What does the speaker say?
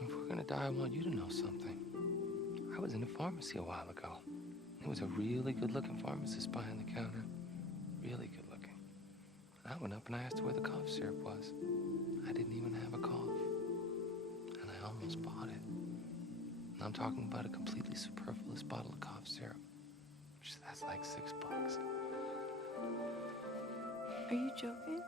If we're gonna die, I want you to know something. I was in a pharmacy a while ago. There was a really good-looking pharmacist behind the counter. Really good-looking. I went up and I asked her where the cough syrup was. I didn't even have a cough. And I almost bought it. And I'm talking about a completely superfluous bottle of cough syrup. That's like $6. Are you joking?